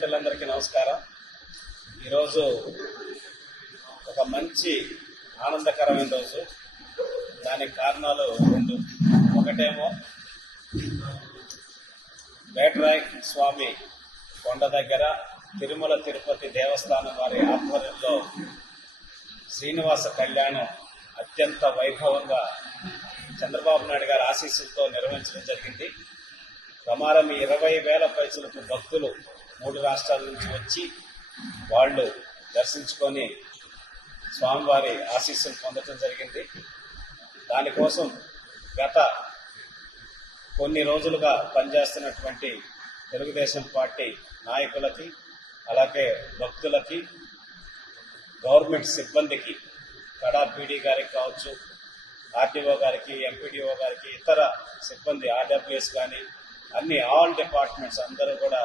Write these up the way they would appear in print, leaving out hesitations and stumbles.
మిత్రులందరికీ నమస్కారం. ఈరోజు ఒక మంచి ఆనందకరమైన రోజు. దానికి కారణాలు రెండు. ఒకటేమో వేటరాయ్ స్వామి కొండ దగ్గర తిరుమల తిరుపతి దేవస్థానం వారి ఆధ్వర్యంలో శ్రీనివాస కళ్యాణం అత్యంత వైభవంగా చంద్రబాబు నాయుడు గారి ఆశీస్సులతో నిర్వహించడం జరిగింది. ప్రమారం 20,000 పైసలకు భక్తులు 3 రాష్ట్రాల నుంచి వచ్చి వాళ్ళు దర్శించుకొని స్వామివారి ఆశీస్సులు పొందడం జరిగింది. దానికోసం గత కొన్ని రోజులుగా పనిచేస్తున్నటువంటి తెలుగుదేశం పార్టీ నాయకులకి, అలాగే భక్తులకి, గవర్నమెంట్ సిబ్బందికి, కడా పీడీ గారికి కావచ్చు, ఆర్టీఓ గారికి, ఎంపీడీఓ గారికి, ఇతర సిబ్బంది ఆర్డబ్ల్యూఎస్ కానీ అన్ని ఆల్ డిపార్ట్మెంట్స్ అందరూ కూడా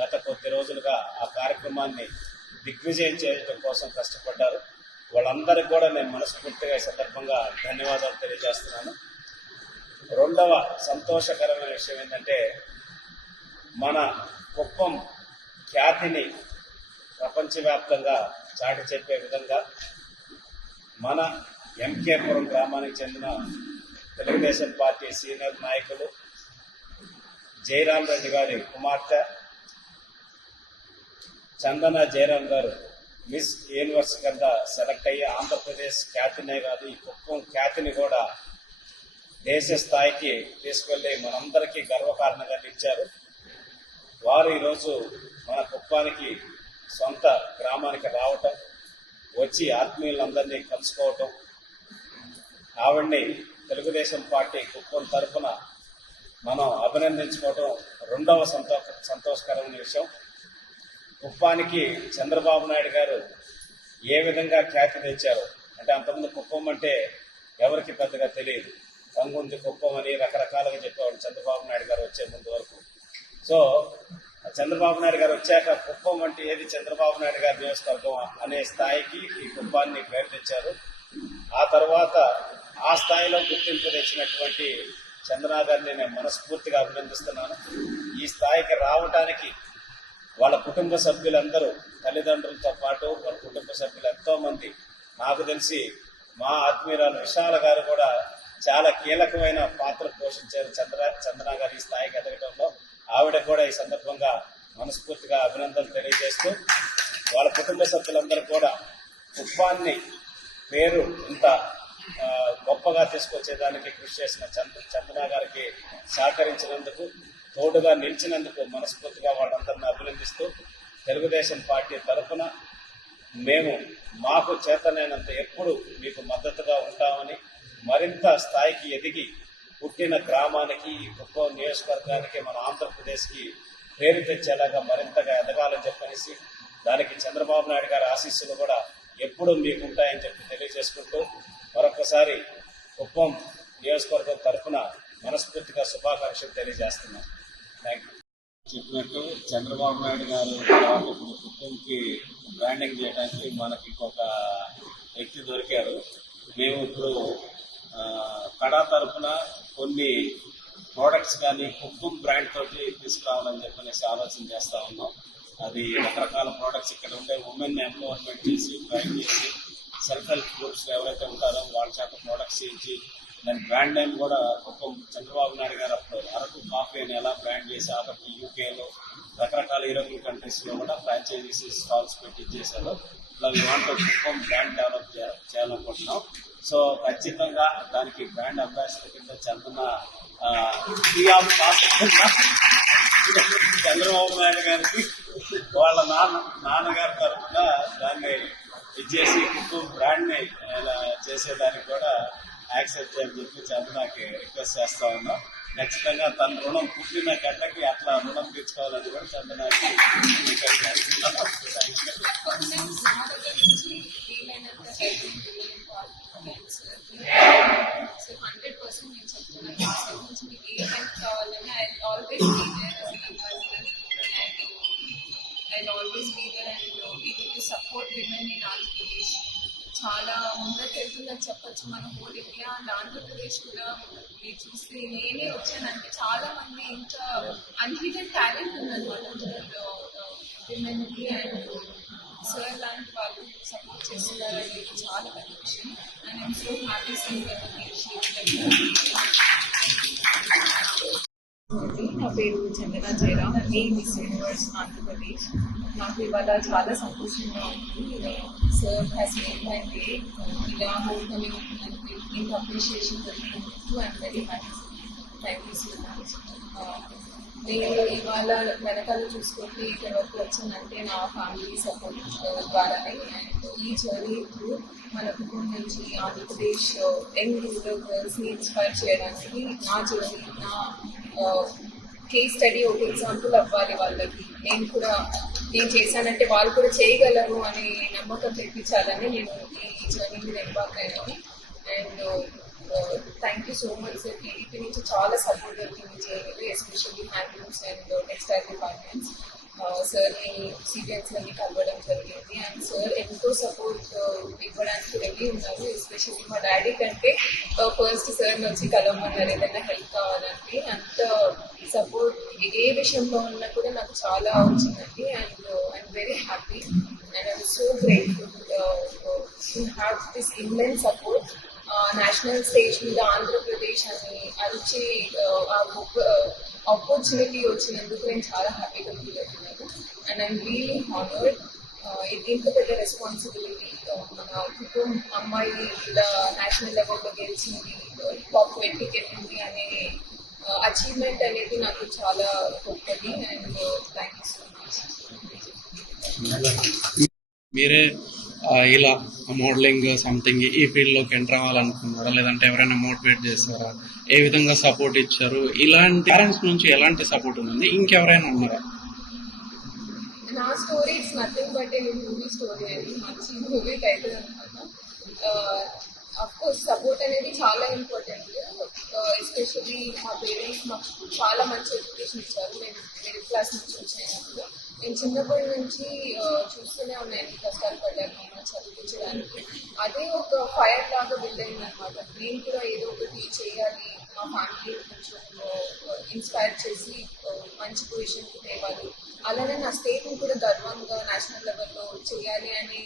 గత కొద్ది రోజులుగా ఆ కార్యక్రమాన్ని దిగ్విజయం చేయడం కోసం కష్టపడ్డారు. వాళ్ళందరికీ కూడా నేను మనస్ఫూర్తిగా ఈ సందర్భంగా ధన్యవాదాలు తెలియజేస్తున్నాను. రెండవ సంతోషకరమైన విషయం ఏంటంటే, మన కుప్పం ఖ్యాతిని ప్రపంచవ్యాప్తంగా చాటి చెప్పే విధంగా మన ఎంకేపురం గ్రామానికి చెందిన తెలుగుదేశం పార్టీ సీనియర్ నాయకులు జయరాం రెడ్డి గారి కుమార్తె చందన జయరాం గారు మిస్ యూనివర్స్ కింద సెలెక్ట్ అయ్యి ఆంధ్రప్రదేశ్ ఖ్యాతినే కాదు, ఈ కుప్పం ఖ్యాతిని కూడా దేశ స్థాయికి తీసుకెళ్లి మనందరికీ గర్వకారణంగా నిలిచారు. వారు ఈరోజు మన కుప్పానికి సొంత గ్రామానికి రావటం, వచ్చి ఆత్మీయులందరినీ కలుసుకోవటం, ఆవిడ్ని తెలుగుదేశం పార్టీ కుప్పం తరఫున మనం అభినందించుకోవటం రెండవ సంతోషకరమైన విషయం. కుప్పానికి చంద్రబాబు నాయుడు గారు ఏ విధంగా ఖ్యాతి తెచ్చారు అంటే, అంతకుముందు కుప్పం అంటే ఎవరికి పెద్దగా తెలియదు. కంగుంది కుప్పం అని రకరకాలుగా చెప్పేవాడు చంద్రబాబు నాయుడు గారు వచ్చే ముందు వరకు. సో చంద్రబాబు నాయుడు గారు వచ్చాక కుప్పం అంటే ఏది, చంద్రబాబు నాయుడు గారి నియోజకవర్గం అనే స్థాయికి ఈ కుప్పాన్ని పేరు తెచ్చారు. ఆ తర్వాత ఆ స్థాయిలో గుర్తింపు తెచ్చినటువంటి చంద్రనా గారిని నేను మనస్ఫూర్తిగా అభినందిస్తున్నాను. ఈ స్థాయికి రావడానికి వాళ్ళ కుటుంబ సభ్యులందరూ, తల్లిదండ్రులతో పాటు వాళ్ళ కుటుంబ సభ్యులు ఎంతో మంది, నాకు తెలిసి మా ఆత్మీయురాలు విశాల గారు కూడా చాలా కీలకమైన పాత్ర పోషించారు చంద్రనా గారు ఈ స్థాయికి ఎదగడంలో. ఆవిడ కూడా ఈ సందర్భంగా మనస్ఫూర్తిగా అభినందనలు తెలియజేస్తూ, వాళ్ళ కుటుంబ సభ్యులందరూ కూడా కుప్పాన్ని పేరు ఇంత గొప్పగా తీసుకొచ్చేదానికి కృషి చేసిన చందనా గారికి సహకరించినందుకు, తోడుగా నిలిచినందుకు మనస్ఫూర్తిగా వాళ్ళందరినీ అభినందిస్తూ, తెలుగుదేశం పార్టీ తరఫున మేము మాకు చేతనైనంత ఎప్పుడు మీకు మద్దతుగా ఉంటామని, మరింత స్థాయికి ఎదిగి పుట్టిన గ్రామానికి, కుప్పం నియోజకవర్గానికి, మన ఆంధ్రప్రదేశ్కి పేరు తెచ్చేలాగా మరింతగా ఎదగాలని చెప్పనేసి, దానికి చంద్రబాబు నాయుడు గారి ఆశీస్సులు కూడా ఎప్పుడూ మీకు ఉంటాయని చెప్పి తెలియజేసుకుంటూ, మరొకసారి కుప్పం నియోజకవర్గం తరఫున మనస్ఫూర్తిగా శుభాకాంక్షలు తెలియజేస్తున్నాం. Thank you. చెప్పినట్టు చంద్రబాబు నాయుడు గారు తర్వాత ఇప్పుడు కుప్పంకి బ్రాండింగ్ చేయడానికి మనకి ఇంకొక వ్యక్తి దొరికారు. మేము ఇప్పుడు కడా తరఫున కొన్ని ప్రోడక్ట్స్ కానీ కుప్పం బ్రాండ్ తోటి తీసుకురావాలని చెప్పనేసి ఆలోచన చేస్తూ ఉన్నాం. అది రకరకాల ప్రోడక్ట్స్ ఇక్కడ ఉండే ఉమెన్ ఎంపవర్మెంట్ చేసి, బ్రాండ్ చేసి, సెల్ఫ్ హెల్ప్ గ్రూప్స్ ఎవరైతే ఉంటారో వాళ్ళ చేత ప్రోడక్ట్స్ చేయించి, దాని బ్రాండ్ నేమ్ కూడా కుప్పం చంద్రబాబు నాయుడు గారు అప్పుడు అరకు కాఫీ అని ఎలా బ్రాండ్ చేసి అరకు యూకేలో రకరకాల యూరోపియన్ కంట్రీస్లో కూడా ఫ్రాంచైజీస్ స్టాల్స్ పెట్టి ఇచ్చేశారు. ఇలా ఇవాంటి కుప్పం బ్రాండ్ డెవలప్ చేయాలనుకుంటున్నాం. సో ఖచ్చితంగా దానికి బ్రాండ్ అంబాసిడర్ కింద చంద్రబాబు నాయుడు గారికి వాళ్ళ నాన్నగారి తరఫున దాన్ని ఇచ్చేసి కుప్పం బ్రాండ్ని చేసేదానికి కూడా యాక్సెప్ట్ చేయని చెప్పి చంద్రనాకి రిక్వెస్ట్ చేస్తా ఉన్నాం. ఖచ్చితంగా తన రుణం పుట్టిన గడ్డకి అట్లా రుణం తీర్చుకోవాలని కూడా చంద్రనాకి రిక్వెస్ట్ చేస్తున్నాం. చాలా ముందకెళ్తుందని చెప్పచ్చు మన హోల్ ఇండియా అండ్ ఆంధ్రప్రదేశ్ కూడా. మీరు చూస్తే నేనే వచ్చానంటే చాలా మంది ఇంకా అన్హిడెన్ టాలెంట్ ఉందన్నమాట విమెన్కి అండ్ సార్ లాంటి వాళ్ళు సపోర్ట్ చేస్తున్నారని చాలా పెద్ద విషయం. And I'm so happy Singh నా పేరు చందన జయరామ్, ఈ మిస్ యూనివర్స్ ఆంధ్రప్రదేశ్. నాకు ఇవాళ చాలా సంతోషంగా ఉంది. Sir has made my day. ఇలా హోమ్ కమింగ్ ఇంత అప్రిషియేషన్ దొరికినందుకు I'm very happy. Thank you so much. నేను ఇవాళ వెనకాల చూసుకుంటే ఇక్కడ వరకు వచ్చానంటే నా ఫ్యామిలీ సపోర్ట్ ద్వారానే. అండ్ ఈ జర్నీ ఇప్పుడు మన కుటుంబం నుంచి ఆంధ్రప్రదేశ్ యంగ్ రూరల్ గర్ల్స్ని ఇన్స్పైర్ చేయడానికి నా జర్నీ, నా కేస్ స్టడీ ఒక ఎగ్జాంపుల్ అవ్వాలి వాళ్ళకి. నేను చేశానంటే వాళ్ళు కూడా చేయగలరు అనే నమ్మకం తెప్పించాలని నేను ఈ జర్నీ మీద ఎంబాక్ అయ్యాను. And thank you so much sir. TDP నుంచి చాలా సపోర్ట్ దొరికింది జర్నీలో, especially handlooms and textile departments. సార్ని సిబిఎన్స్లన్నీ కలవడం జరిగింది అండ్ సార్ ఎంతో సపోర్ట్ ఇవ్వడానికి రెడీ ఉన్నారు. ఎస్పెషల్లీ మా డాడీ కంటే ఫస్ట్ సార్ని వచ్చి కలవమన్నారు ఏదైనా హెల్ప్ కావాలంటే. అంత సపోర్ట్ ఏ విషయంలో ఉన్నా కూడా నాకు చాలా వచ్చిందండి. And I'm very happy and I'm so grateful to have this immense support. National stage మీద ఆంధ్రప్రదేశ్ అని అరిచి ఆ గొప్ప ఆపర్చునిటీ వచ్చినందుకు నేను చాలా హ్యాపీగా ఫీల్ అవుతున్నాను. And I'm really honoured. ఇంత పెద్ద రెస్పాన్సిబిలిటీ, మన కుటుంబం అమ్మాయి ఇలా నేషనల్ లెవెల్లో గెలిచింది, టాప్ 20కి వెళ్ళింది అనే అచీవ్మెంట్ అనేది నాకు చాలా గొప్పది. And thank you so much. మీరే ఇలా మోడలింగ్ సంథింగ్ ఈ ఫీల్డ్లోకి ఎంటర్ అవ్వాలనుకున్నారా, లేదంటే ఎవరైనా మోటివేట్ చేస్తారా, ఏ విధంగా సపోర్ట్ ఇచ్చారు? ఇలాంటి పేరెంట్స్ నుంచి ఎలాంటి సపోర్ట్ ఉంది? ఇంకెవరైనా ఉన్నారా? నా story it's nothing but A movie story అండి. మంచి మూవీ టైటిల్ అనమాట. అఫ్ కోర్స్ సపోర్ట్ అనేది చాలా ఇంపార్టెంట్. ఎస్పెషల్లీ మా పేరెంట్స్ మాకు చాలా మంచి ఎడ్యుకేషన్ ఇచ్చారు. నేను మిడిల్ క్లాస్ నుంచి వచ్చినప్పుడు నేను చిన్నప్పటి నుంచి చూస్తూనే ఉన్నాను ఎన్ని కష్టాలు పడ్డాను మమ్మల్ని చదివించడానికి. అదే ఒక ఫైర్ లాగా బిల్డ్ అయింది అనమాట. నేను కూడా ఏదో ఒకటి చేయాలి, మా ఫ్యామిలీ కొంచెం ఇన్స్పైర్ చేసి మంచి పొజిషన్కి తేవాలి, అలానే నా స్టేట్ని కూడా గర్వంగా నేషనల్ లెవెల్లో చేయాలి అనే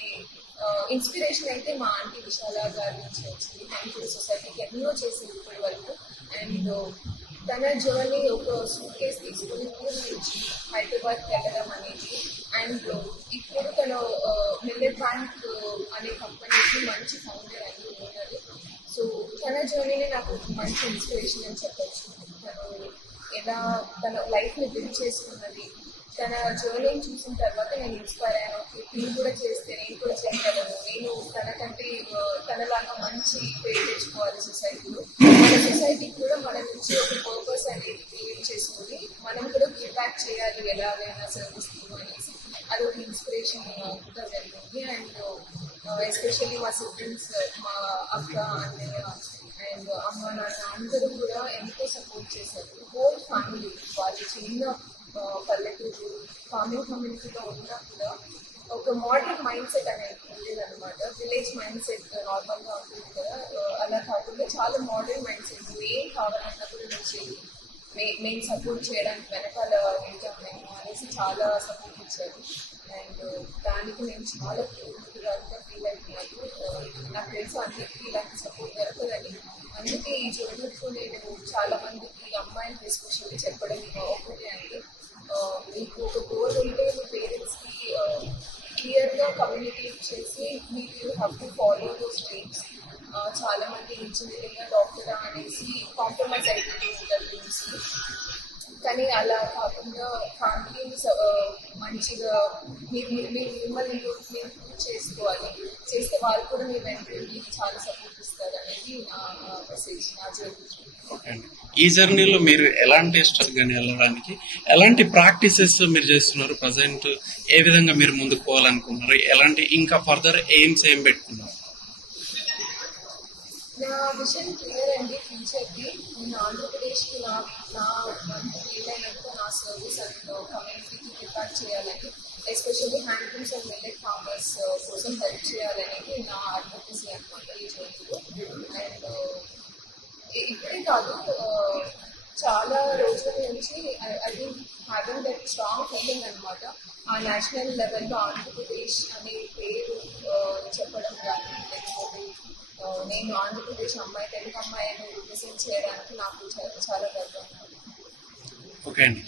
ఇన్స్పిరేషన్ అయితే మా ఆంటీ విశాల గారి నుంచి వచ్చింది. థ్యాంక్ సొసైటీకి ఎన్నో చేసింది ఇప్పటి వరకు. అండ్ తన జర్నీ ఒక సూట్ కేసు తీసుకుని ఊరు నుంచి హైదరాబాద్కి వెళ్ళడం అనేది. అండ్ ఇప్పుడు తను మిల్లెట్ బ్యాంక్ అనే కంపెనీకి మంచి ఫౌండర్ అని ఉన్నారు. సో తన జర్నీని నాకు మంచి ఇన్స్పిరేషన్ అని చెప్పచ్చు. తను ఎలా తన లైఫ్ని బిల్డ్ చేసుకున్నది, తన జర్నీని చూసిన తర్వాత నేను ఇన్స్పైర్ అయ్యాను. నేను కూడా చేస్తే నేను కూడా చేయగలను, నేను తనకంటే తనలాగా మంచి పేరు తెచ్చుకోవాలి సొసైటీలో. మన సొసైటీకి కూడా మన నుంచి ఒక పర్పస్ అనేది క్రియేట్ చేసుకుని మనం కూడా గివ్ బ్యాక్ చేయాలి ఎలాగైనా సర్వీస్ అనేసి అది ఒక ఇన్స్పిరేషన్ కూడా జరిగింది. అండ్ ఎస్పెషల్లీ మా సిబ్లింగ్స్, మా అక్క, అన్నయ్య అండ్ అమ్మ, నాన్న అందరూ కూడా ఎంతో సపోర్ట్ చేశారు. Whole family. వాళ్ళు చిన్న పల్లెటూరు ఫార్మింగ్ కమ్యూనిటీలో ఉన్నా కూడా ఒక మోడర్న్ మైండ్ సెట్ అనేది ఉండేదన్నమాట. విలేజ్ మైండ్ సెట్ నార్మల్గా ఉంటుంది కదా, అలా కాకుండా చాలా మోడర్న్ మైండ్ సెట్. ఏం కావాలన్నా కూడా వచ్చి మేము సపోర్ట్ చేయడానికి వెనకాల ఉంటాం మేము అనేసి చాలా సపోర్ట్ ఇచ్చారు. అండ్ దానికి నేను చాలా ప్రేరణగా ఫీల్ అవుతున్నాను. నాకు తెలుసు అందరికీ ఇలాంటి సపోర్ట్ దొరకదని. అందుకే ఈ జర్నీతో నేను చాలా మందికి అమ్మాయిలకి ఎస్పెషల్లీ చెప్పడం ఒకటే అండి, మీకు ఒక గోల్ ఉంటే మీ పేరెంట్స్కి క్లియర్గా కమ్యూనికేట్ చేసి మీకు you have to follow those dreams. చాలా మంది ఇంజనీరింగ్ డాక్టరా అనేసి కాంప్రమైజ్ అయిపోతూ ఉంటారు డ్రీమ్స్కి. కానీ అలా కాకుండా ఫ్యామిలీని మంచిగా మిమ్మల్ని మీరు ప్రూవ్ చేసుకోవాలి. చేస్తే వాళ్ళు కూడా మీ వెంట మీకు చాలా సపోర్ట్ ఇస్తారు అనేది నా మెసేజ్, నా జర్నీ. ఈ జర్నీలో మీరు ఎలాంటి స్టెప్స్ కానీ వెళ్ళడానికి ఎలాంటి ప్రాక్టీసెస్ మీరు చేస్తున్నారు? ప్రజెంట్ ఏ విధంగా మీరు ముందుకు పోవాలనుకున్నారు? ఎలాంటి ఇంకా ఫర్దర్ ఎయిమ్స్ ఏం పెట్టుకున్నారు? నా విజన్ క్లియర్ అండి. ఫ్యూచర్కి నేను ఆంధ్రప్రదేశ్కి నా వంతు వీలైనంత నా సర్వీస్ అండ్ కమ్యూనిటీకి ప్రిపేర్ చేయాలని, especially handlooms and millet farmers కోసం హెల్ప్ చేయాలనేది నా అడ్వొకసీ అనమాట ఈ జర్నీలో. అండ్ ఇప్పుడే కాదు, చాలా రోజుల నుంచి I been having that strong feeling అనమాట. ఆ నేషనల్ లెవెల్లో ఆంధ్రప్రదేశ్ అనే పేరు చెప్పడం కానీ లేకపోతే నేను ఆంధ్రప్రదేశ్ అమ్మాయి తెలుగు అమ్మాయి అని రిప్రజెంట్ చేయడానికి నాకు చాలా గర్వంగా ఉంది. ఓకే అండి.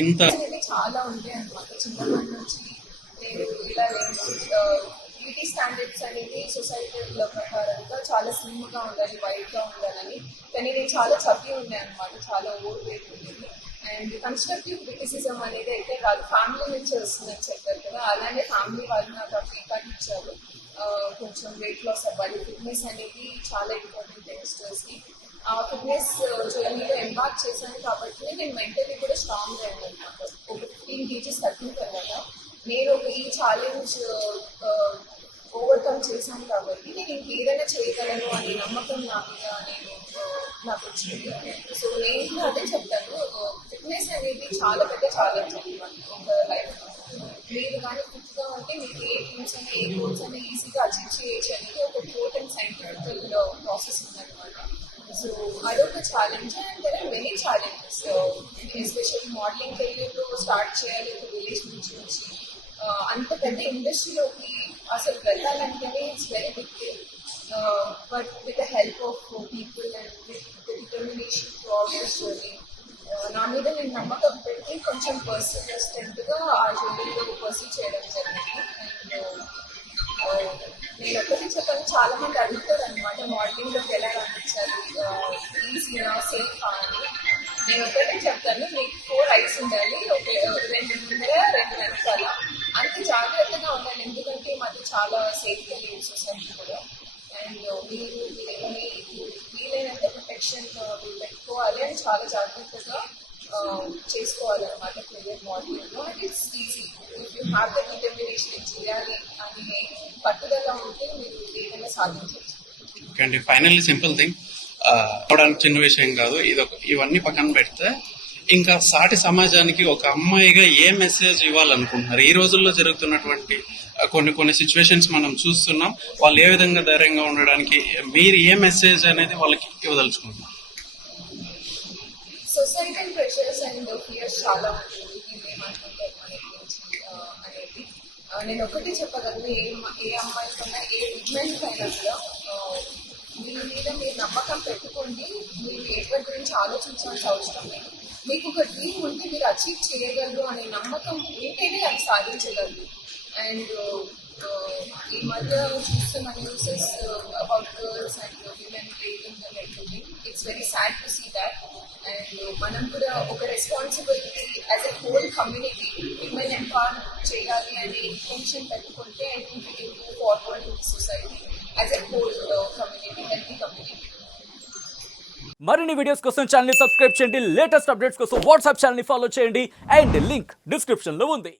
ఇంత అనేది చాలా ఉంటాయి అన్నమాట. చిన్నప్పటి నుంచి నేను ఇలా బ్యూటీ స్టాండర్డ్స్ అనేది సొసైటీలో ప్రకారంగా చాలా స్లిమ్గా ఉండాలి, వైట్గా ఉండాలని. కానీ నేను చాలా చదివి ఉన్నాయి అనమాట, చాలా ఓవర్ వెయిట్ ఉండేది. అండ్ కన్స్ట్రక్టివ్ క్రిటిసిజం అనేది అయితే కాదు, ఫ్యామిలీ నుంచి వస్తుందని చెప్పారు కదా, అలానే ఫ్యామిలీ వాళ్ళు నాకు ఆ ఫీడ్బ్యాక్ ఇచ్చారు. కొంచెం వెయిట్ లాస్ అవ్వాలి, ఫిట్నెస్ అనేది చాలా ఇంపార్టెంట్ యంగ్స్టర్స్కి. ఆ ఫిట్నెస్ జర్నీలో ఎంబార్క్ చేశాను కాబట్టి నేను మెంటలీ కూడా స్ట్రాంగ్ అయ్యాను అనమాట. ఒక 15 kgs తగ్గిన తర్వాత నేను ఈ ఛాలెంజ్ ఓవర్కమ్ చేశాను కాబట్టి నేను ఇంకేదైనా చేయగలను అనే నమ్మకం నాకు వచ్చింది. సో నేను కూడా అదే చెప్తాను, ఫిట్నెస్ అనేది చాలా పెద్ద ఛాలెంజ్ అనమాట ఒక లైఫ్. మీరు కానీ ఫిట్గా ఉంటే మీకు ఏ డ్రీమ్స్ అయినా ఏ గోల్స్ అయినా ఈజీగా అచీవ్ చేయొచ్చు అనేది ఒక కోట్ అండ్ సైంటిఫికల్ ప్రాసెస్ ఉందన్నమాట. సో అదొక challenge. And there are many challenges, especially modelling కెరీర్లో స్టార్ట్ చేయాలి ఒక విలేజ్ నుంచి అంత పెద్ద ఇండస్ట్రీలోకి అసలు వెళ్ళాలంటేనే it's very big thing. But with the help of people and with determination to all this journey నా మీద నేను నమ్మకం పెట్టి కొంచెం పర్సిస్టెంట్గా ఆ జర్నీలో పర్సూ చేయడం జరిగింది. అండ్ నేను ఒక్కటి చెప్పాను, చాలా మంది అడుగుతారు అనమాట మోడలింగ్లోకి ఎలా రాణించాలి, ఈజీనా సేఫ్ అని. నేను ఒకటే చెప్తాను, మీకు 4 eyes ఉండాలి, ఒక 2 ముందర 2 వెనకాల. అంత జాగ్రత్తగా ఉండాలి, ఎందుకంటే ఈ మధ్య చాలా సేఫ్గా లేదు సొసైటీ కూడా. అండ్ మీరు వీలైనంత ప్రొటెక్షన్ పెట్టుకోవాలి అని చాలా జాగ్రత్తగా చేసుకోవాలన్నమాట కెరియర్ మోడలింగ్లో. And it's easy if you have the determination చేయాలి అని పట్టుదల ఉంటే మీరు ఏదైనా సాధించవచ్చు. ఓకే అండి. ఫైనల్లీ సింపుల్ థింగ్, అవడానికి చిన్న విషయం కాదు ఇవన్నీ పక్కన పెడితే ఇంకా సాటి సమాజానికి ఒక అమ్మాయిగా ఏ మెసేజ్ ఇవ్వాలనుకుంటున్నారు? ఈ రోజుల్లో జరుగుతున్నటువంటి కొన్ని సిచ్యువేషన్స్ మనం చూస్తున్నాం. వాళ్ళు ఏ విధంగా ధైర్యంగా ఉండడానికి మీరు ఏ మెసేజ్ అనేది వాళ్ళకి ఇవ్వదలుచుకుంటున్నారు? సొసైటల్ ప్రెషర్స్ అండ్ ఫియర్స్ చాలా ఉంటుంది, మీరు ఏమనుకుంటారు మన గురించి అనేది. నేను ఒకటి చెప్పగలను, ఏ అమ్మాయికైనా ఏ విమెన్కైనా కూడా మీ మీద మీరు నమ్మకం పెట్టుకోండి. మీరు ఎవరి గురించి ఆలోచించాల్సిన అవసరం లేదు. మీకు ఒక డ్రీమ్ ఉంటే మీరు అచీవ్ చేయగలరు అనే నమ్మకం ఉంటేనే అది సాధించగలరు. అండ్ ఈ మధ్య చూస్తున్న newses about girls and women raping and everything, it's very sad to see that. And మనం కూడా ఒక responsibility as a whole community women empower చేయాలి అనే ఇంటెన్షన్ పెట్టుకుంటే I think it will move forward to society as a whole community, healthy community. మరిన్ని videos కోసం channel ని subscribe చేయండి, లేటెస్ట్ అప్డేట్స్ కోసం వాట్సాప్ ఛానల్ ని ఫాలో చేయండి అండ్ లింక్ డిస్క్రిప్షన్ లో ఉంది.